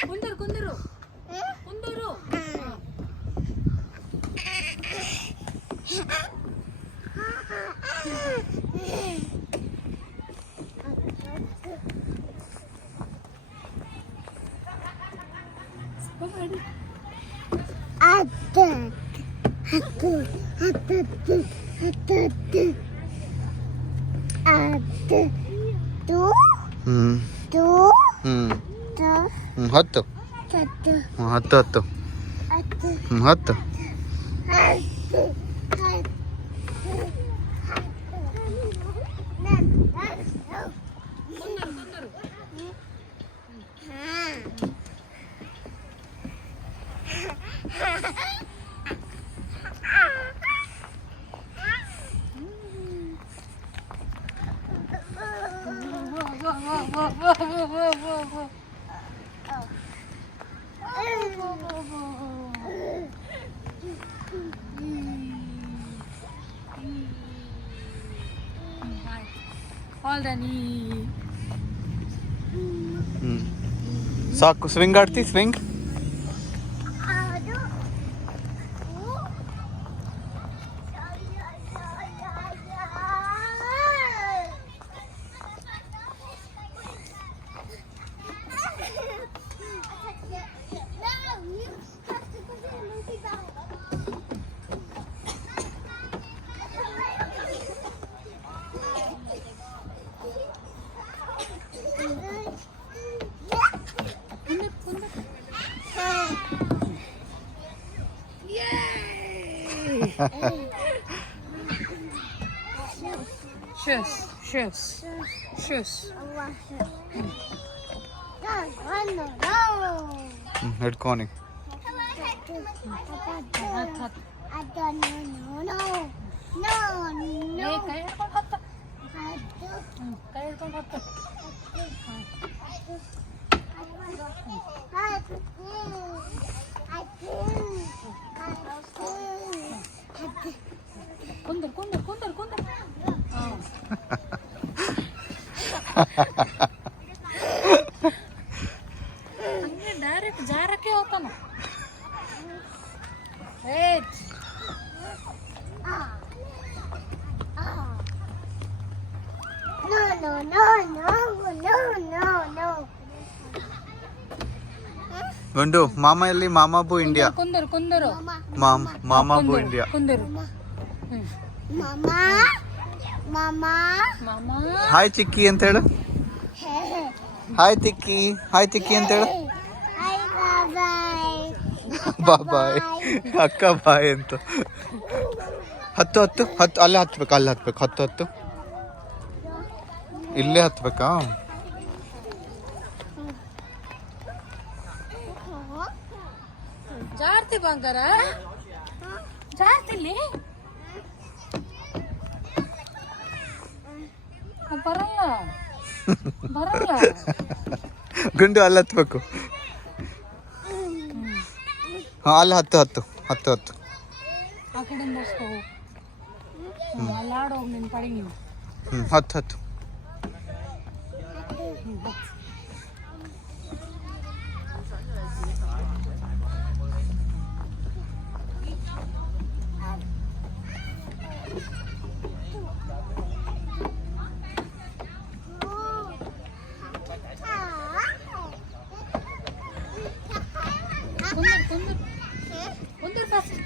ಕುಂದರು ಕುಂದರು ಕುಂದರು ಹತ್ತು ಹತ್ತು ಹತ್ತು ಹತ್ತು ಸಾಕು ಸ್ವಿಂಗ್ ಆಡ್ತಿ ಸ್ವಿಂಗ್ ಹಿಡ್ಕೊನಿ ಕುಂದರ್ ಕುಂದರ್ ಕುಂದರ್ ಕುಂದರ್ ಹಂಗೆ ಡೈರೆಕ್ಟ್ ಜಾರಕ್ಕೆ ಹೋಗ್ತಾನ ಗುಂಡು ಮಾಮ ಎಲ್ಲಿ ಮಾಮಾಬು ಇಂಡಿಯಾ ಕುಂದರು ಕುಂದರು ಮಾಮಾಬು ಇಂಡಿಯಾ ಕುಂದರು ಹಾಯ್ ಚಿಕ್ಕಿ ಅಂತ ಹೇಳು ಹಾಯ್ ತಿಕ್ಕಿ ಅಂತ ಹೇಳು ಬಾಯ್ ಅಕ್ಕ ಬಾಯ್ ಅಂತ ಹತ್ತು ಹತ್ತು ಹತ್ತು ಅಲ್ಲೇ ಹತ್ಬೇಕು ಹತ್ತು ಹತ್ತು ಇಲ್ಲೇ ಹತ್ಬೇಕಾ ಜಾರ್ತಿ ಬಂಗಾರ ಜಾರ್ತಿಲ್ಲಿ ಬರಲ್ಲ ಬರಲ್ಲ ಗುಂಡು ಅಲ್ಲಿ ಹತ್ಬೇಕು ಹಾಂ ಅಲ್ಲಿ ಹತ್ತು ಆ ಕಡೆಯಿಂದ ಅಷ್ಟು ಅಲ್ಲಿ ಆಡೋಗಿ ನಿನ್ನ ಪಡಿ ನೀವು ಹತ್ತು ಕುಂದರ್ ಫಸ್ಟ್